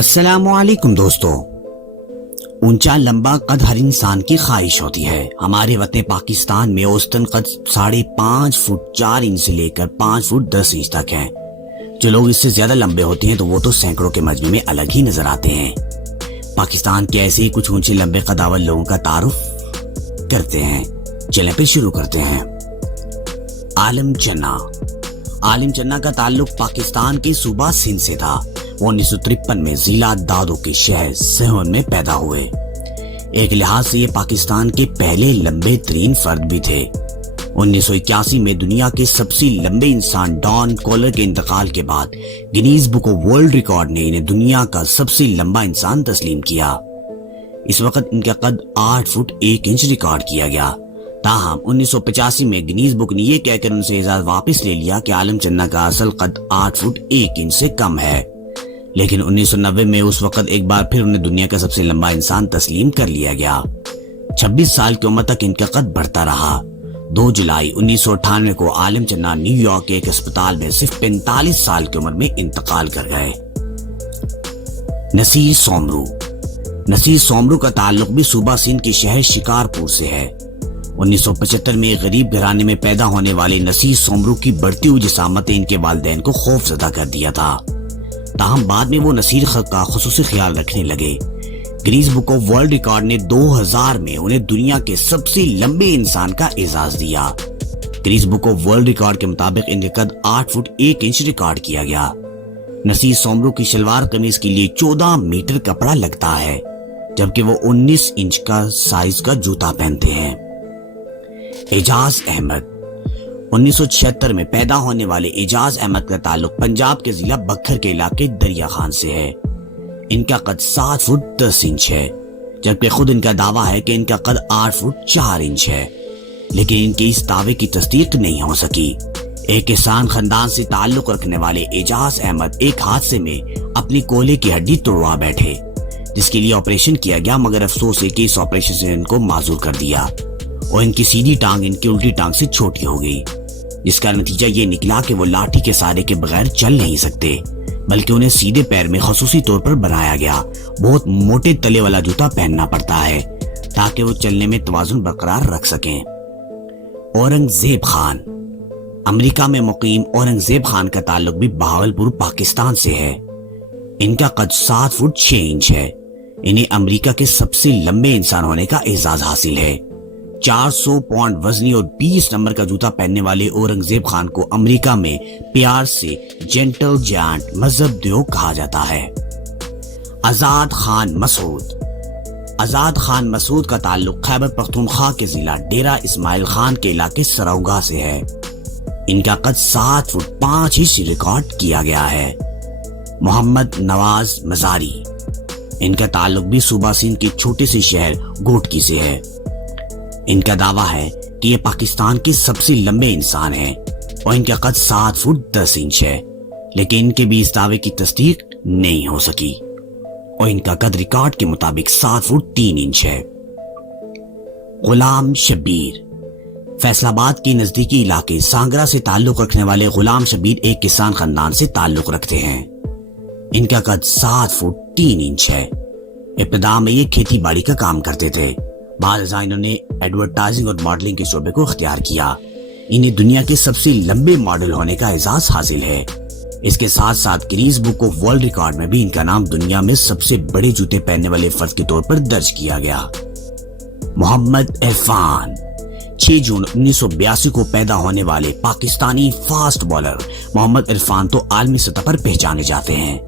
السلام علیکم دوستو۔ اونچا لمبا قد ہر انسان کی خواہش ہوتی ہے۔ ہمارے وطن پاکستان میں اوسطاً قد 5.5 فٹ 4 انچ سے لے کر 5 فٹ 10 انچ تک ہے۔ جو لوگ اس سے زیادہ لمبے ہوتے ہیں تو وہ تو سینکڑوں کے مجموعے میں الگ ہی نظر آتے ہیں۔ پاکستان کے ایسے ہی کچھ اونچے لمبے قداور لوگوں کا تعارف کرتے ہیں۔ چلیں پھر شروع کرتے ہیں۔ عالم چنا۔ عالم چنا کا تعلق پاکستان کے صوبہ سندھ سے تھا۔ وہ 1953 میں ضلع دادو کے شہر سہون میں پیدا ہوئے۔ ایک لحاظ سے یہ پاکستان کے پہلے لمبے ترین فرد بھی تھے۔ 1981 میں دنیا کے سب سے لمبے انسان ڈان کولر کے انتقال کے بعد Guinness book of world record نے انہیں دنیا کا سب سے لمبا انسان تسلیم کیا۔ اس وقت ان کا قد 8 فٹ 1 انچ ریکارڈ کیا گیا۔ تاہم 1985 میں گینیز بک نے یہ کہہ کر ان سے اعزاز واپس لے لیا کہ عالم چنا کا اصل قد 8 فٹ 1 انچ سے کم ہے۔ لیکن 1990 میں اس وقت ایک بار پھر انہیں دنیا کا سب سے لمبا انسان تسلیم کر لیا گیا۔ 26 سال کی عمر تک ان کا قد بڑھتا رہا۔ 2 جولائی 1998 کو عالم چنا نیو یارک کے ایک اسپتال میں صرف 45 سال کی عمر میں انتقال کر گئے۔ نصیر سومرو۔ نصیر سومرو کا تعلق بھی صوبہ سندھ کے شہر شکارپور سے ہے۔ 1975 میں ایک غریب گھرانے میں پیدا ہونے والے نصیر سومرو کی بڑھتی ہوئی جسامت ان کے والدین کو خوف زدہ کر دیا تھا۔ تاہم بعد میں وہ نصیر کا خصوصی خیال رکھنے لگے۔ Guinness book of world record نے 2000 میں انہیں دنیا کے سب سے لمبے انسان کا اعزاز دیا۔ Guinness book of world record کے مطابق ان کا قد 8 فٹ 1 انچ ریکارڈ کیا گیا۔ نصیر سومرو کی شلوار قمیض کے لیے 14 میٹر کپڑا لگتا ہے، جبکہ وہ 19 انچ کا سائز کا جوتا پہنتے ہیں۔ اعجاز احمد۔ 1976 میں پیدا ہونے والے اعجاز احمد کا تعلق پنجاب کے ضلع بکھر کے علاقے دریا خان سے ہے۔ ان کا قد 7 فٹ 10 انچ ہے، جبکہ خود ان کا دعویٰ ہے کہ ان کا قد 8 فٹ 4 انچ ہے، لیکن ان کے اس دعوے کی تصدیق نہیں ہو سکی۔ ایک کسان خاندان سے تعلق رکھنے والے اعجاز احمد ایک حادثے میں اپنی کولے کی ہڈی توڑوا بیٹھے، جس کے لیے آپریشن کیا گیا، مگر افسوس ہے کہ اس آپریشن سے ان کو معذور کر دیا اور ان کی سیدھی ٹانگ ان کی الٹی ٹانگ سے چھوٹی ہو گئی، جس کا نتیجہ یہ نکلا کہ وہ لاٹھی کے سہارے کے بغیر چل نہیں سکتے، بلکہ انہیں سیدھے پیر میں خصوصی طور پر بنایا گیا بہت موٹے تلے والا جوتا پہننا پڑتا ہے تاکہ وہ چلنے میں توازن برقرار رکھ سکیں۔ اورنگزیب خان۔ امریکہ میں مقیم اورنگزیب خان کا تعلق بھی بہاولپور پاکستان سے ہے۔ ان کا قد 7 فٹ 6 انچ ہے۔ انہیں امریکہ کے سب سے لمبے انسان ہونے کا اعزاز حاصل ہے۔ 400 پاؤنڈ وزنی اور 20 نمبر کا جوتا پہننے والے اورنگزیب خان کو امریکہ میں پیار سے جینٹل جائنٹ مذہب دیو کہا جاتا ہے۔ آزاد خان مسعود۔ آزاد خان مسعود کا تعلق خیبر پختونخوا کے ضلع ڈیرہ اسماعیل خان کے علاقے سروگا سے ہے۔ ان کا قد 7 فٹ 5 انچ ریکارڈ کیا گیا ہے۔ محمد نواز مزاری۔ ان کا تعلق بھی صوبہ سندھ کے چھوٹے سے شہر گوٹکی سے ہے۔ ان کا دعویٰ ہے کہ یہ پاکستان کے سب سے لمبے انسان ہیں اور ان کا قد 7 فٹ 10 انچ ہے، لیکن ان کے بھی اس دعوے کی تصدیق نہیں ہو سکی اور ان کا قد ریکارڈ کے مطابق 7 فٹ 3 انچ ہے۔ غلام شبیر۔ فیصل آباد کے نزدیکی علاقے سانگرا سے تعلق رکھنے والے غلام شبیر ایک کسان خاندان سے تعلق رکھتے ہیں۔ ان کا قد 7 فٹ 3 انچ ہے۔ ابتدا میں یہ کھیتی باڑی کا کام کرتے تھے، بعد ازاں انہوں نے ایڈورٹائزنگ اور ماڈلنگ کے شعبے کو اختیار کیا۔ انہیں دنیا کے سب سے لمبے ماڈل ہونے کا اعزاز حاصل ہے۔ اس کے ساتھ ساتھ Guinness book of world record میں بھی ان کا نام دنیا میں سب سے بڑے جوتے پہننے والے فرد کے طور پر درج کیا گیا۔ محمد عرفان۔ 6 جون 1982 کو پیدا ہونے والے پاکستانی فاسٹ بالر محمد عرفان تو عالمی سطح پر پہچانے جاتے ہیں۔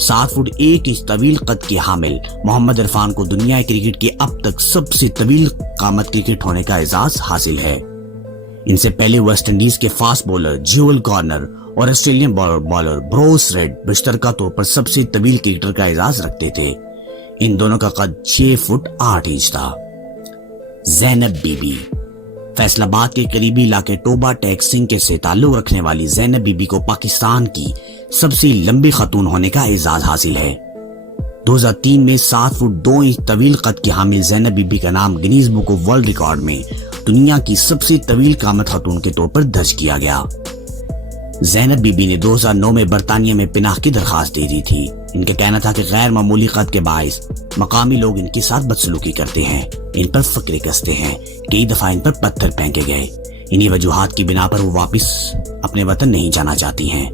7 فٹ 1 انچ طویل قد کے حامل محمد عرفان کو دنیا کرکٹ کے اب تک سب سے طویل قامت کرکٹ ہونے کا اعزاز حاصل ہے۔ ان سے پہلے ویسٹ انڈیز کے فاسٹ بولر جیول گارنر اور آسٹریلین بالر بروس ریڈ مشترکہ طور پر سب سے طویل کرکٹر کا اعزاز رکھتے تھے۔ ان دونوں کا قد 6 فٹ 8 انچ تھا۔ زینب بی بی۔ فیصل آباد کے قریبی علاقے ٹوبا ٹیک سنگھ کے سے تعلق رکھنے والی زینب بی بی کو پاکستان کی سب سے لمبی خاتون ہونے کا اعزاز حاصل ہے۔ 2003 میں 7 فٹ 2 انچ طویل قد کی حامل زینب بی بی کا نام Guinness book of world record میں دنیا کی سب سے طویل قامت خاتون کے طور پر درج کیا گیا۔ زینب بی بی نے 2009 میں برطانیہ میں پناہ کی درخواست دے دی تھی، ان کا کہنا تھا کہ غیر معمولی قد کے باعث مقامی لوگ ان کے ساتھ بدسلوکی کرتے ہیں، ان پر فقرے کستے ہیں، کئی دفعہ ان پر پتھر پھینکے گئے۔ انہی وجوہات کی بنا پر وہ واپس اپنے وطن نہیں جانا چاہتی ہیں،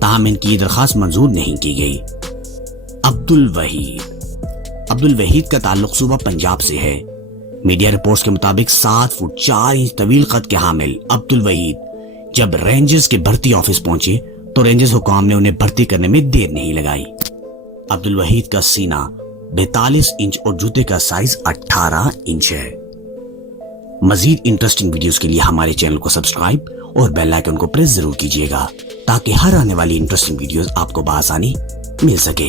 تاہم ان کی درخواست منظور نہیں کی گئی۔ عبد الوحید کا تعلق صوبہ پنجاب سے ہے۔ میڈیا رپورٹس کے مطابق 7 فٹ 4 انچ طویل قد کے حامل عبد الوحید جب رینجرز کے بھرتی آفس پہنچے تو رینجرز حکام نے انہیں بھرتی کرنے میں دیر نہیں لگائی۔ عبد الوحید کا سینہ 42 انچ اور جوتے کا سائز 18 انچ ہے۔ مزید انٹرسٹنگ ویڈیوز کے لیے ہمارے چینل کو سبسکرائب اور بیل آئیکن کو پریس ضرور کیجیے گا تاکہ ہر آنے والی انٹرسٹنگ ویڈیوز آپ کو بآسانی مل سکے۔